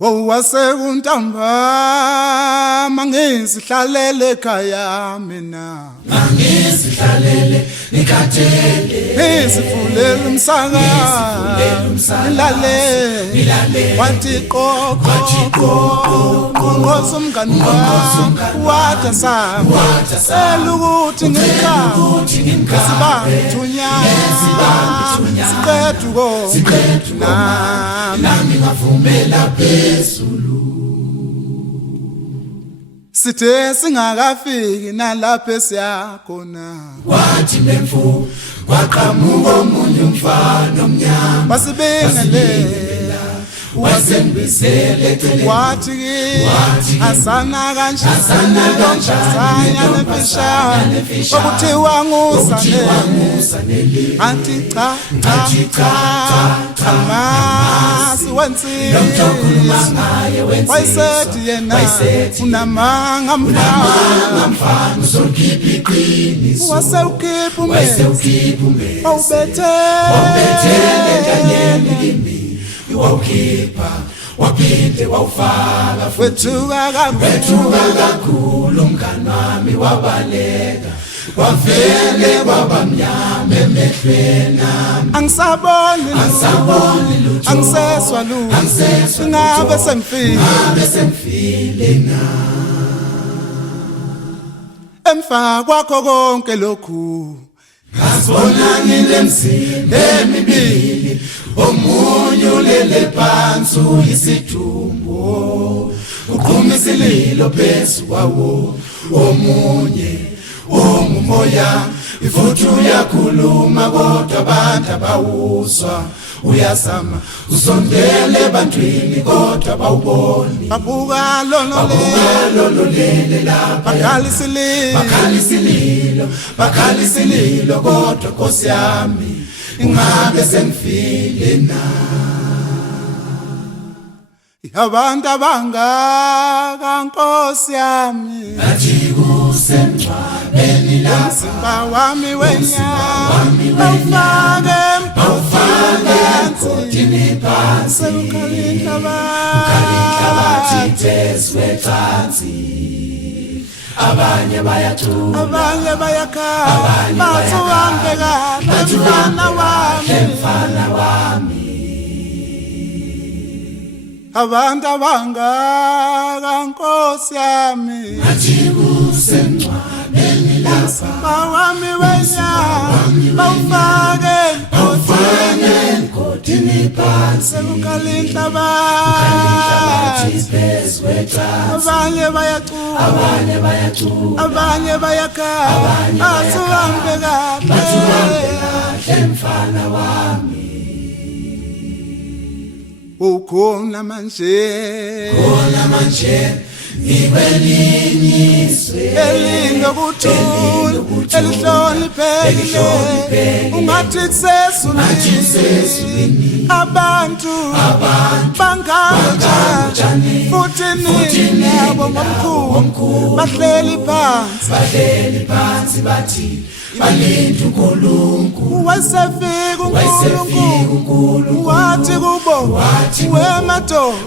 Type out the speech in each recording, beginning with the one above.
Wawasekuntamba mangizihlalele ekhaya mina mangizihlalele ngikhathele ngizifulele umsakazo ngilale wathi qoqo ngoso umngani wami wathi sami ukuthi ngikhambe sibambe thunya siqedwe nami ngavumela phezulu sithe singakafiki nalapho esiyakhona wathi lemfu kwaqhamuka omunye umfana omnyama basibingelela wasembisele eceleni wathi asana kanjani nefishane okuthiwa ngusanele athi cha amasi wensiza wayesethi yena unamanga mfana uzokhipha iqiniso wasewukhipha umbe awubethele kanyeni kimi wawukhipha waphinde wawufaka wethuka kakhulu umngani wami wabaleka wavele kwabamnyama emehlweni angisaboni lutho angiseswa lutho ngabe sengifile na emva kwakho konke lokhu ngazibona ngilemzimba emibili omunye ulele phansi uyisidumbu uqhuma isililo phezu kwawo omunye umoya ifuthu uyakhuluma kodwa abantu abawuzwa uyazama usondele ebantwini kodwa bawuboni babuka lolo lele lapha bakhala isililo kodwa Nkosi yami ingabe sengifile na abantu abangaka Nkosi yami nathi kusemncwabeni lapha umzimba wami wenyama bawufake emgodini phansi ukhalinhlabathi phezu kwecansi abanye bayacula abanye bayakhala bathi uhambe kahle mfana wami abantu abangaka Nkosi yami nathi kusemncwabeni lapha wami wenyama bawufake emgodini phansi ukhalinhlabathi phezu kwecansi abanye bayacula abanye bayakhala bathi uhambe kahle mfana wami ukhona manje ngibelinyiswe elinokuthula elihloniphekile ungathi kusesulwini abantu bangajani futhi nabo ngomkhulu bahleli phansi bathi balinda uNkulunkulu wasefika uNkulunkulu wathi kubo wemadoda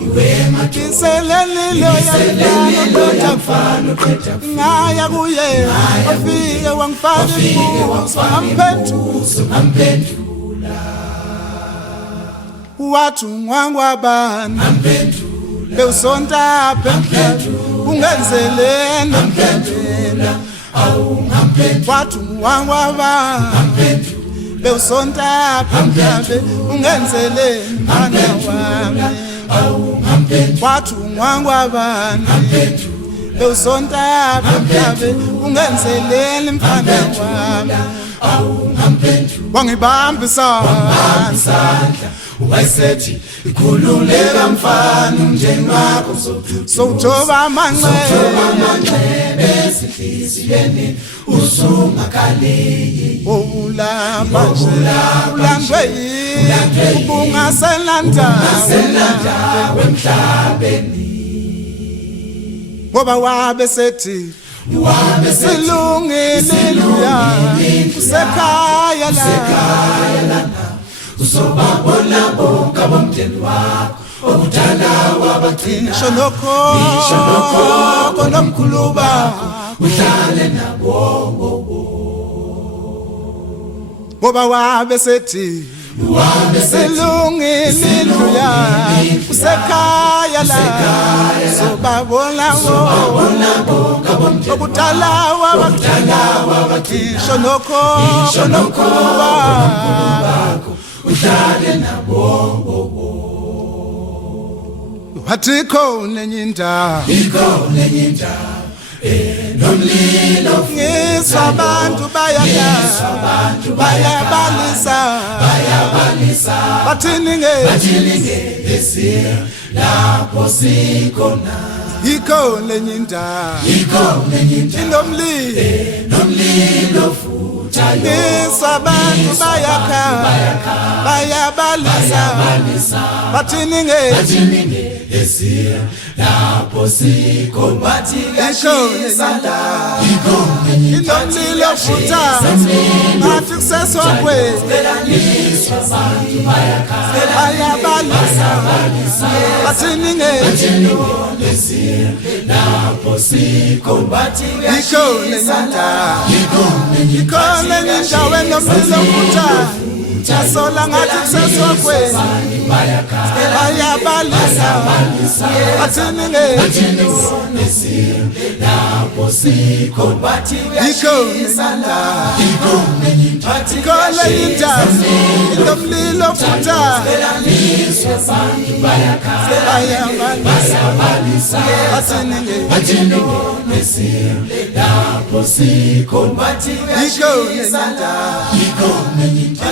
iselelilo yamfana oqeda ngaya kuye ofike wangifaka imfuzo ngamphendula wathi ungwangwabani bewusonta phezulu ungenzeleni wathi ungwangwabani bewusonta phezulu ungenzeleni mfana wami wathi ungwangwabani bewusonta phezulu ungenzeleni mfana wami wangibamba isandla wayesethi ikhululeka mfana umndeni wakho sowuthoba amanxebe ezinhliziyweni uzungakhaliyi ulamba ulandwe ubungaselanda emhlabeni ngoba wabe sethi silungile usekhaya la uzobabona bonke abomndeni wakho okudala wabathina ngisho nokhokho nomkhulu bakho uhlale nabo ngoba wabe sethi selungile indlu yakho usekhaya la sobabona okudala wabathina ngisho nokhokho nomkhulu bakho uhlale nabo wathi khona enye indawo nomlilo ngizwa abantu bayabalisa bathini esiya lapho sikhona ikhona enye indawo nomlilo futha ngizwa abantu bayabalisa bathini esiya lapho sikhona inomlilo futha ngathi kusesokweni bayabalisa bathini esiya lapho sikhona ikhona enye indawo enomlilo futha yasola ngathi kusesokweni bayabalisa bathini lapho sikhona ikhona enye indawo inomlilo futha bayabalisa bathini lapho sikhona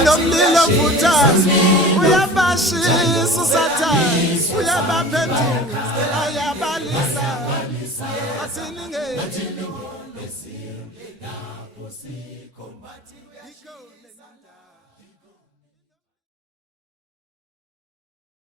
inomlilo futha uyabashisa usathane uyabaphendula ayabalisa bathini lapho sikhona